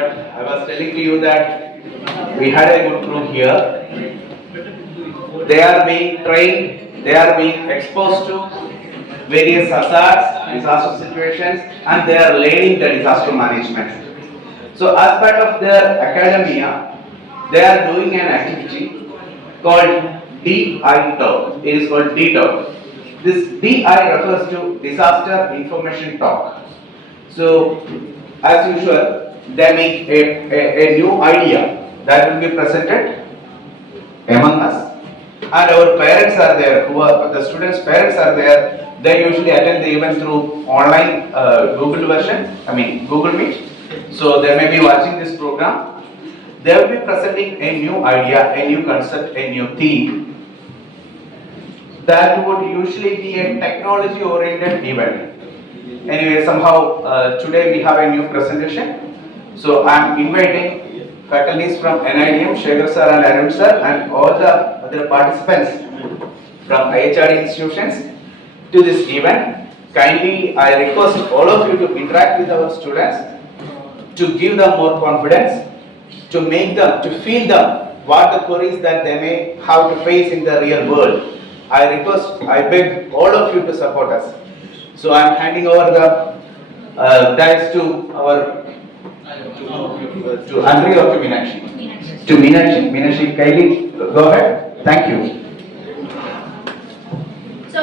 I was telling to you that we had a good crew here. They are being trained, they are being exposed to various hazards, disaster situations, and they are learning the disaster management. So, as part of their academia, they are doing an activity called DI talk. It is called D talk. This DI refers to disaster information talk. So, as usual, they make a new idea that will be presented among us, and our parents are there, who are the students' parents are there. They usually attend the event through online Google version, Google Meet. So, they may be watching this program. They will be presenting a new idea, a new concept, a new theme that would usually be a technology oriented event. Anyway, somehow today we have a new presentation. So I am inviting faculties from NIDM, Shekhar sir and Arjun sir, and all the other participants from IHRD institutions to this event. Kindly, I request all of you to interact with our students, to give them more confidence, to make them, to feel them what the queries that they may have to face in the real world. I request, I beg all of you to support us. So I am handing over the dice to our to Andrea or to Meenakshi. To Meenakshi. Meenakshi, kindly go ahead. Thank you. So,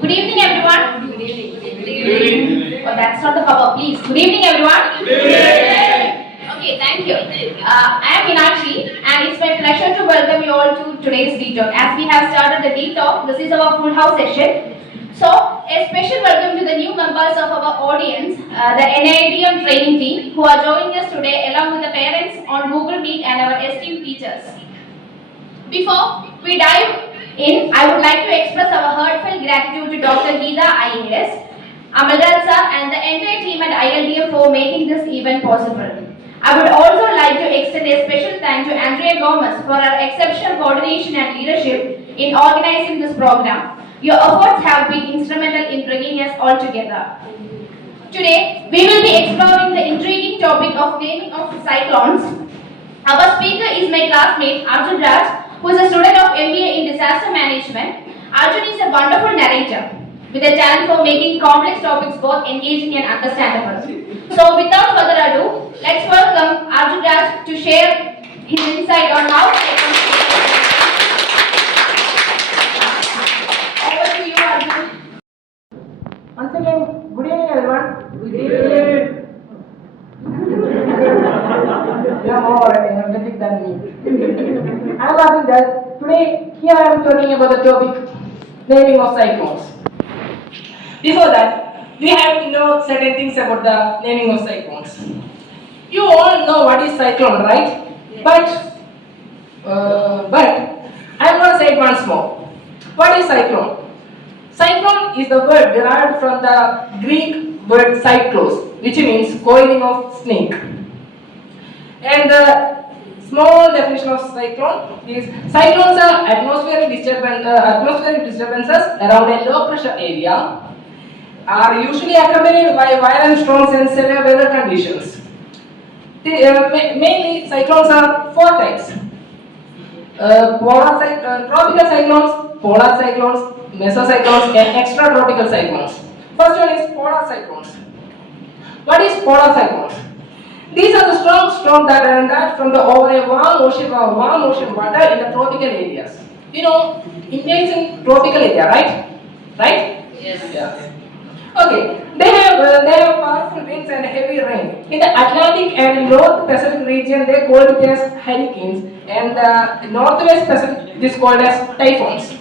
good evening, everyone. Good evening. Good evening. Oh, that's not the cover, please. Good evening, everyone. Good evening. Okay, thank you. I am Meenakshi, and it's my pleasure to welcome you all to today's D Talk. As we have started the D Talk, this is our full house session. So, a special welcome to the new members of our audience, the NIDM training team, who are joining us today along with the parents on Google Meet and our esteemed teachers. Before we dive in, I would like to express our heartfelt gratitude to Dr. Geeta IAS, Amalraj sir, and the entire team at ILDM for making this event possible. I would also like to extend a special thank to Andrea Gomez for her exceptional coordination and leadership in organizing this program. Your efforts have been instrumental in bringing us all together. Today, we will be exploring the intriguing topic of naming of cyclones. Our speaker is my classmate Arjun Raj, who is a student of MBA in Disaster Management. Arjun is a wonderful narrator with a talent for making complex topics both engaging and understandable. So, without further ado, let's welcome Arjun Raj to share his insight on how Once again, good evening everyone. Good evening. You are more energetic than me. I am laughing that today here I am talking about the topic naming of cyclones. Before that, we have to know certain things about the naming of cyclones. You all know what is cyclone, right? Yes. But I am going to say it once more. What is cyclone? Cyclone is the word derived from the Greek word cyclos, which means coiling of snake. And the small definition of cyclone is cyclones are atmospheric disturbances around a low pressure area, are usually accompanied by violent storms and severe weather conditions. Mainly, cyclones are four types: tropical cyclones, polar cyclones, mesocyclones, and extratropical cyclones. First one is polar cyclones. What is polar cyclones? These are the strong storms that emanate from the over a warm ocean water in the tropical areas. You know, India is in tropical area, right? Right? Yes. Yeah. Okay. They have powerful winds and heavy rain. In the Atlantic and North Pacific region, they call it as hurricanes, and the Northwest Pacific is called as typhoons.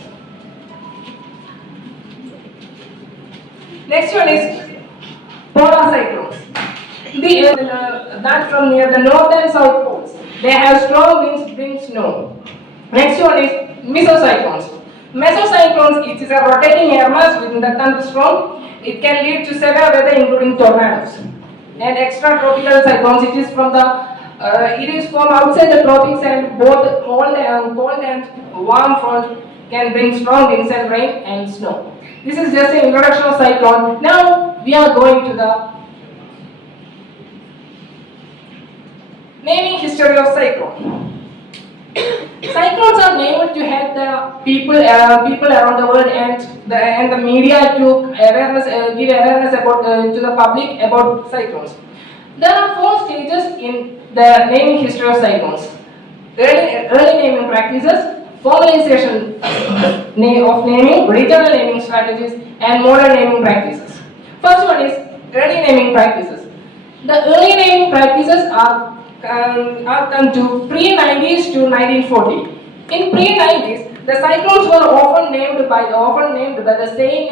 Next one is polar cyclones. That from near the north and south poles. They have strong winds, bring snow. Next one is mesocyclones. Mesocyclones, it is a rotating air mass within the thunderstorm. It can lead to severe weather, including tornadoes. And extratropical cyclones, it is from outside the tropics, and both cold and warm front can bring strong winds and rain and snow. This is just an introduction of cyclone. Now we are going to the Naming history of cyclone. Cyclones are named to help the people around the world and the media to give awareness about to the public about cyclones. There are four stages in the naming history of cyclones. Early naming practices, formalization of naming, regional naming strategies, and modern naming practices. First one is early naming practices. The early naming practices are come to pre-90s to 1940. In pre-90s, the cyclones were often named by the same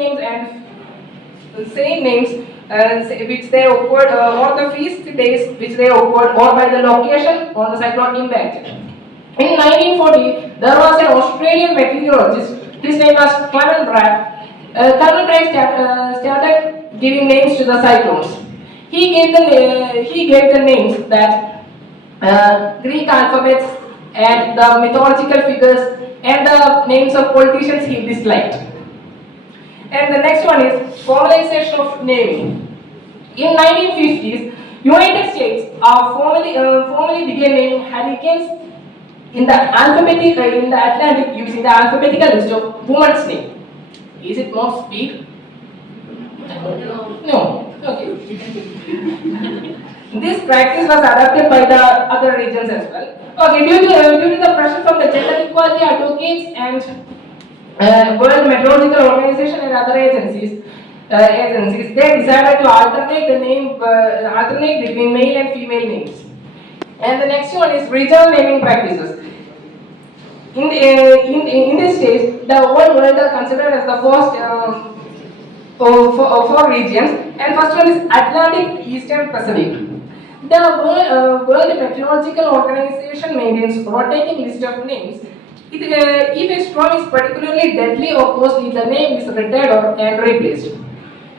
names and which they occurred or the feast days which they occurred or by the location on the cyclone impact. In 1940, there was an Australian meteorologist. His name was Clement Bragg. Clement Bragg started giving names to the cyclones. He gave the names that Greek alphabets and the mythological figures and the names of politicians he disliked. And the next one is formalization of naming. In 1950s, United States formally began naming hurricanes in the Atlantic using the alphabetical list of women's name. Is it more speed? No. Okay. This practice was adopted by the other regions as well. Okay, due to the pressure from the gender equality advocates and World Meteorological Organization and other agencies, they decided to alternate between male and female names. And the next one is regional naming practices. In this stage, the whole world are considered as the first four regions, and first one is Atlantic, Eastern, Pacific. The World Meteorological Organization maintains rotating list of names. If a storm is particularly deadly or costly, the name is retired and replaced.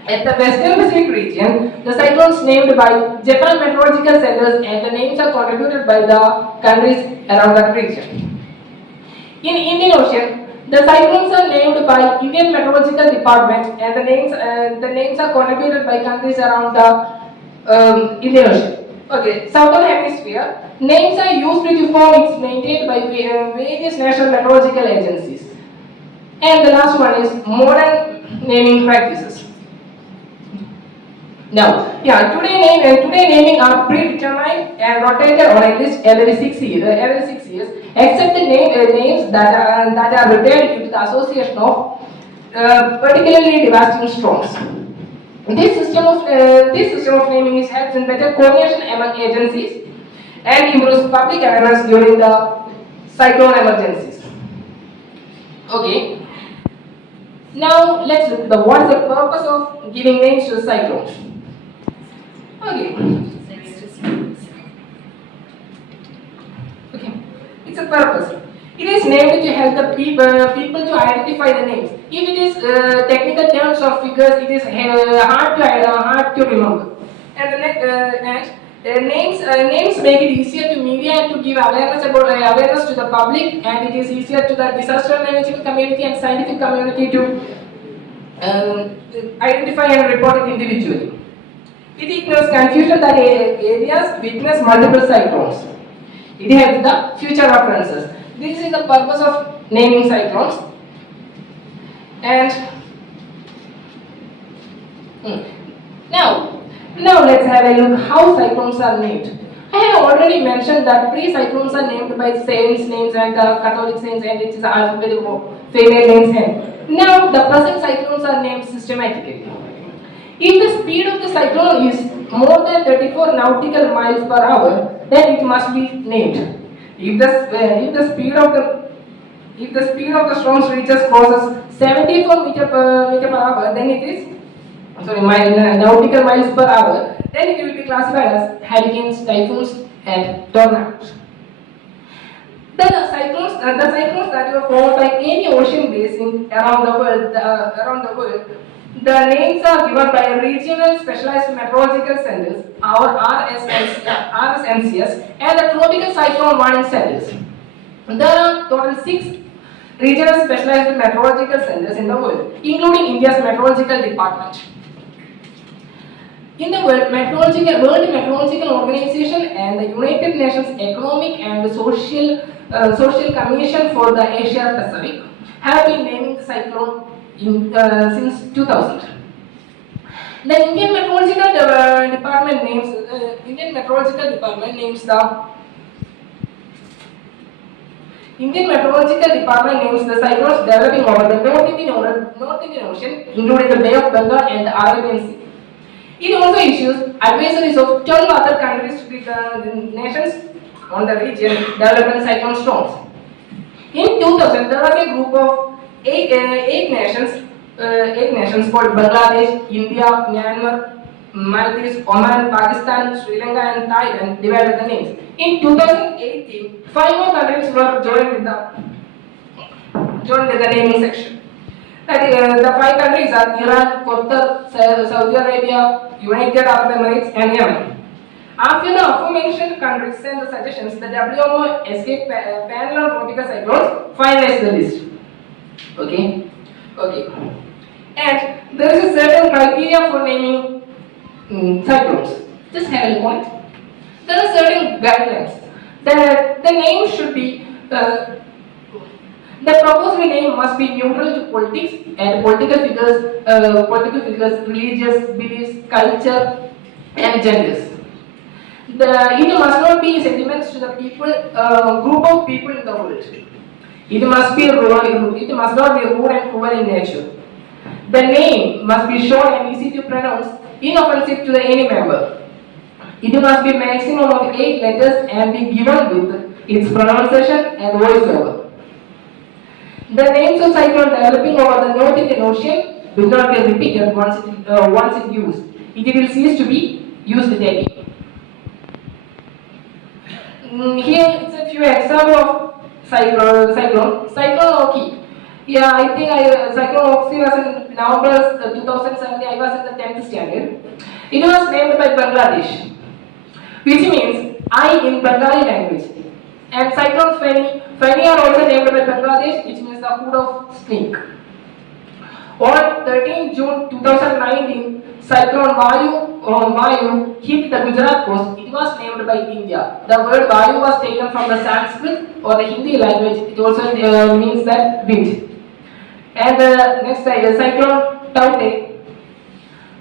At the Western Pacific region, the cyclones named by Japan Meteorological Centers and the names are contributed by the countries around that region. In Indian Ocean, the cyclones are named by Indian Meteorological Department and the names are contributed by countries around the Indian Ocean. Okay, Southern Hemisphere, names are used to form it's maintained by various national meteorological agencies. And the last one is modern naming practices. Now, today naming are predetermined and rotated on a list every 6 years, except the names that are retained due to the association of particularly devastating storms. This system of naming is helps in better coordination among agencies and improves public awareness during the cyclone emergencies. Okay. Now let's look at what is the purpose of giving names to the cyclones. Okay. It's a purpose. It is named to help the people to identify the names. If it is technical terms or figures, it is hard to remember. And the next, names make it easier to media to give awareness to the public, and it is easier to the disaster management community and scientific community to identify and report it individually. It ignores confusion that areas witness multiple cyclones. It helps the future references. This is the purpose of naming cyclones. And now let's have a look how cyclones are named. I have already mentioned that pre-cyclones are named by saints' names and Catholic saints, and it is alphabetical female names. Now the present cyclones are named systematically. If the speed of the cyclone is more than 34 nautical miles per hour, then it must be named. If the speed of the storm crosses 74 meter per hour, then it is nautical miles per hour. Then it will be classified as hurricanes, typhoons, and tornadoes. The cyclones that were formed by any ocean basin around the world. The names are given by regional specialized meteorological centers, or RSMCS, and the tropical cyclone warning centers. There are total 6 regional specialized meteorological centers in the world, including India's meteorological department. In the World Meteorological Organization and the United Nations Economic and Social Commission for the Asia Pacific have been naming the cyclone since 2000. The Indian Meteorological Department names the cyclones developing over the North Indian Ocean, including the Bay of Bengal and the Arabian Sea. It also issues advisories of 12 other countries to the nations on the region developing cyclone storms. In 2000, there was a group of eight nations called Bangladesh, India, Myanmar, Maldives, Oman, Pakistan, Sri Lanka, and Thailand divided the names. In 2018, 5 more countries were joined with the naming section. The 5 countries are Iran, Qatar, Saudi Arabia, United Arab Emirates, and Yemen. After the aforementioned countries sent the suggestions, the WMO Escape Panel on Tropical Cyclones finalized the list. Okay. And there is a certain criteria for naming cyclones. Just have a look on it. There are certain guidelines. The name should be the proposed name must be neutral to politics and political figures, religious beliefs, culture, and genders. It must not be sentiments to the group of people in the world. It must not be rude and cruel in nature. The name must be short and easy to pronounce, inoffensive to any member. It must be maximum of 8 letters and be given with its pronunciation and voiceover. The names of cyclones developing over the North Indian Ocean will not be repeated once it used. It will cease to be used again. Here it's a few examples of cyclone. Cyclone Oki. Yeah, I think Cyclone Oki was in November 2017. I was in the 10th standard. It was named by Bangladesh, which means eye in Bengali language. And Cyclone Fani are also named by Bangladesh, which means the hood of snake. On 13 June 2019, Cyclone Vayu hit the Gujarat coast. It was named by India. The word Vayu was taken from the Sanskrit or the Hindi language. It also means that wind. And next Cyclone Taute.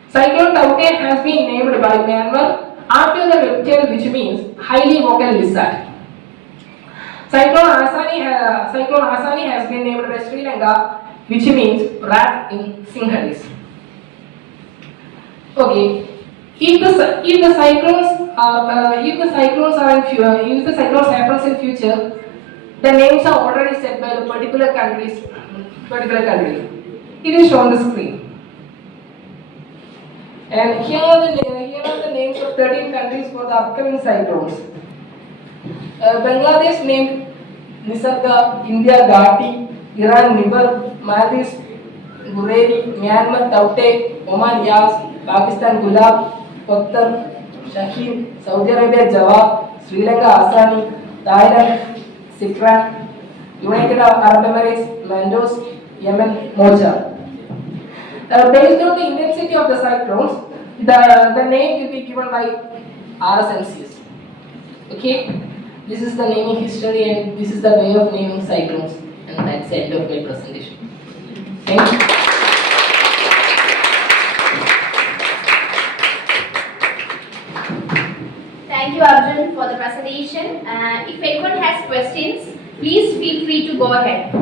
Cyclone Taute has been named by Myanmar after the reptile, which means highly vocal lizard. Cyclone Asani has been named by Sri Lanka, which means rat in Sinhalese. Okay, if the cyclones happens in future, the names are already set by the particular country. It is shown on the screen. And here are the names of 13 countries for the upcoming cyclones. Bangladesh named Nisarga, India Ghati, Iran Nibar, Maldives Gureri, Myanmar Taute, Oman Yas, Pakistan Gulab, Qatar Shahid, Saudi Arabia Jawab, Sri Lanka Asani, Thailand Sikran, United Arab Emirates Mandos, Yemen Mocha. Based on the intensity of the cyclones, the name will be given by RSMCs. Okay, this is the naming history and this is the way of naming cyclones, and that's the end of my presentation. Thank you. Thank you, Arjun, for the presentation. If anyone has questions, please feel free to go ahead.